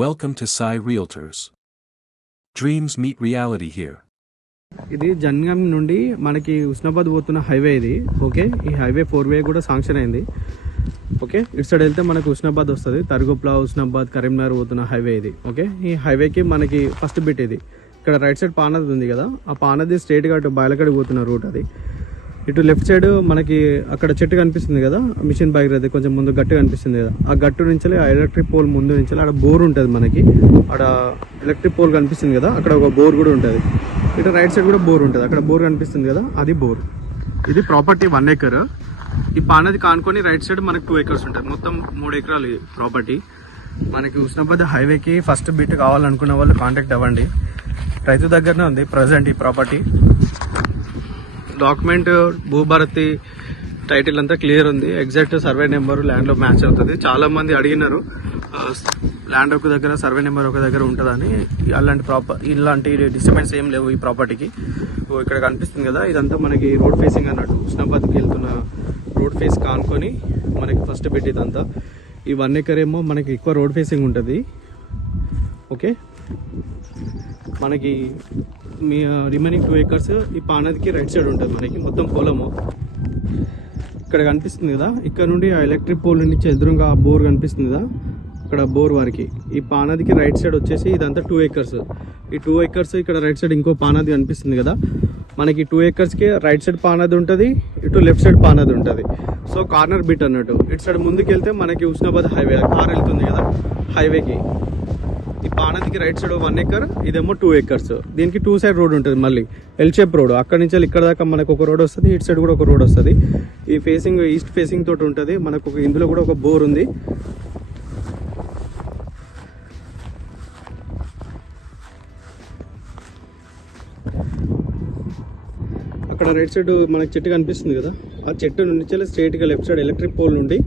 Welcome to Sai Realtors. Dreams meet reality here. ఇది జన్గం నుండి మనకి ఉస్నాబాద్ పోతున్న హైవే ఇది. ఓకే, ఈ హైవే 4-వే కూడా శాంక్షన్ అయింది. ఓకే, ఇటు సైడ్ వెళ్తే మనకు ఉస్నాబాద్ వస్తుంది. తరుగుప్లా, ఉస్నాబాద్, కరీంనగర్ పోతున్న హైవే ఇది. ఓకే, ఈ హైవేకి మనకి ఫస్ట్ బిట్ ఇది. ఇక్కడ రైట్ సైడ్ పానది ఉంది కదా, ఆ పానది స్ట్రైట్గా అటు బయలకడికి పోతున్న రూట్ అది. ఇటు లెఫ్ట్ సైడ్ మనకి అక్కడ చెట్టు కనిపిస్తుంది కదా, మిషన్ బైక్ అయితే కొంచెం ముందు గట్టు కనిపిస్తుంది కదా, ఆ గట్టు నుంచి ఆ ఎలక్ట్రిక్ పోల్ ముందు నుంచి ఆడ బోర్ ఉంటుంది మనకి. ఆడ ఎలక్ట్రిక్ పోల్ కనిపిస్తుంది కదా, అక్కడ ఒక బోర్ కూడా ఉంటుంది. ఇటు రైట్ సైడ్ కూడా బోర్ ఉంటుంది, అక్కడ బోర్ కనిపిస్తుంది కదా, అది బోర్. ఇది ప్రాపర్టీ 1 acre. ఈ పానది కానుకొని రైట్ సైడ్ మనకి 2 acres ఉంటుంది. మొత్తం 3 ఎకరాలు ప్రాపర్టీ. మనకి ఉస్నాబాద్ హైవేకి ఫస్ట్ బిట్ కావాలనుకున్న వాళ్ళు కాంటాక్ట్ అవ్వండి. రైతు దగ్గరనే ఉంది ప్రజెంట్ ఈ ప్రాపర్టీ. డాక్యుమెంట్, భూభారతి టైటిల్ అంతా క్లియర్ ఉంది. ఎగ్జాక్ట్ సర్వే నెంబర్ ల్యాండ్లో మ్యాచ్ అవుతుంది. చాలా మంది అడిగినారు ల్యాండ్ ఒక దగ్గర సర్వే నెంబర్ ఒక దగ్గర ఉంటుందని. ఇలాంటి డిస్టర్బెన్స్ ఏం లేవు ఈ ప్రాపర్టీకి. ఇక్కడ కనిపిస్తుంది కదా, ఇదంతా మనకి రోడ్ ఫేసింగ్ అన్నట్టు. ఉస్నాబాద్కి వెళ్తున్న రోడ్ ఫేస్ కానుకొని మనకి ఫస్ట్ బిట్ ఇదంతా. ఈ 1 acre ఏమో మనకి ఎక్కువ రోడ్ ఫేసింగ్ ఉంటుంది. ఓకే, మనకి మీ రిమైనింగ్ 2 acres ఈ పానదికి రైట్ సైడ్ ఉంటుంది మనకి మొత్తం పొలము. ఇక్కడ కనిపిస్తుంది కదా, ఇక్కడ నుండి ఆ ఎలక్ట్రిక్ పోల్ నుంచి ఎదురుగా ఆ బోర్ కనిపిస్తుంది కదా, ఇక్కడ బోర్ వరకు ఈ పానదికి రైట్ సైడ్ వచ్చేసి ఇదంతా 2 acres. ఈ 2 acres ఇక్కడ రైట్ సైడ్ ఇంకో పానది కనిపిస్తుంది కదా, మనకి 2 acresకి రైట్ సైడ్ పానది ఉంటుంది, ఇటు లెఫ్ట్ సైడ్ పానది ఉంటుంది. సో కార్నర్ బిట్ అన్నట్టు. ఇటు సైడ్ ముందుకు వెళ్తే మనకి ఉస్నాబాద్ హైవే కార్ వెళ్తుంది కదా హైవేకి. ఈ పానదికి రైట్ సైడ్ 1 acre, ఇదేమో 2 acres. దీనికి 2 side రోడ్ ఉంటుంది, మళ్ళీ ఎల్ షేప్ రోడ్. అక్కడి నుంచి ఇక్కడ దాకా మనకు ఒక రోడ్ వస్తుంది, ఇటు సైడ్ కూడా ఒక రోడ్ వస్తుంది. ఈ ఫేసింగ్ ఈస్ట్ ఫేసింగ్ తోటి ఉంటుంది మనకు. ఇందులో కూడా ఒక బోర్ ఉంది. అక్కడ రైట్ సైడ్ మనకి చెట్టు కనిపిస్తుంది కదా, ఆ చెట్టు నుంచి స్ట్రైట్గా లెఫ్ట్ సైడ్ ఎలక్ట్రిక్ పోల్ నుండి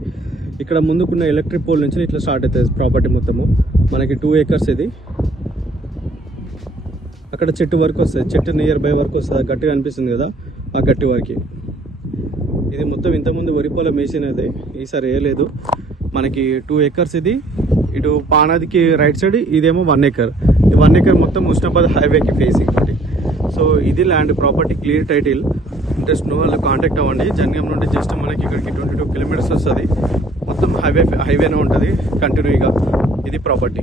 ఇక్కడ ముందుకున్న ఎలక్ట్రిక్ పోల్ నుంచి ఇట్లా స్టార్ట్ అవుతుంది ప్రాపర్టీ మొత్తము. మనకి 2 acres ఇది. అక్కడ చెట్టు వరకు వస్తుంది, చెట్టు నియర్ బై వరకు వస్తుంది. ఆ గట్టి కనిపిస్తుంది కదా, ఆ గట్టి వరకు. ఇది మొత్తం ఇంతకుముందు వరి పొలం వేసినది, ఈసారి వేయలేదు. మనకి 2 acres ఇది. ఇటు పానాదికి రైట్ సైడ్ ఇదేమో 1 acre. ఈ 1 acre మొత్తం ఉస్నాబాద్ హైవేకి ఫేసింగ్ ఒకటి. సో ఇది land property, clear title. Interest ఉన్న వాళ్ళు కాంటాక్ట్ అవ్వండి. జన్గం నుండి జస్ట్ మనకి ఇక్కడికి 22 kilometers వస్తుంది. మొత్తం హైవేనే ఉంటుంది కంటిన్యూగా. ఇది ప్రాపర్టీ.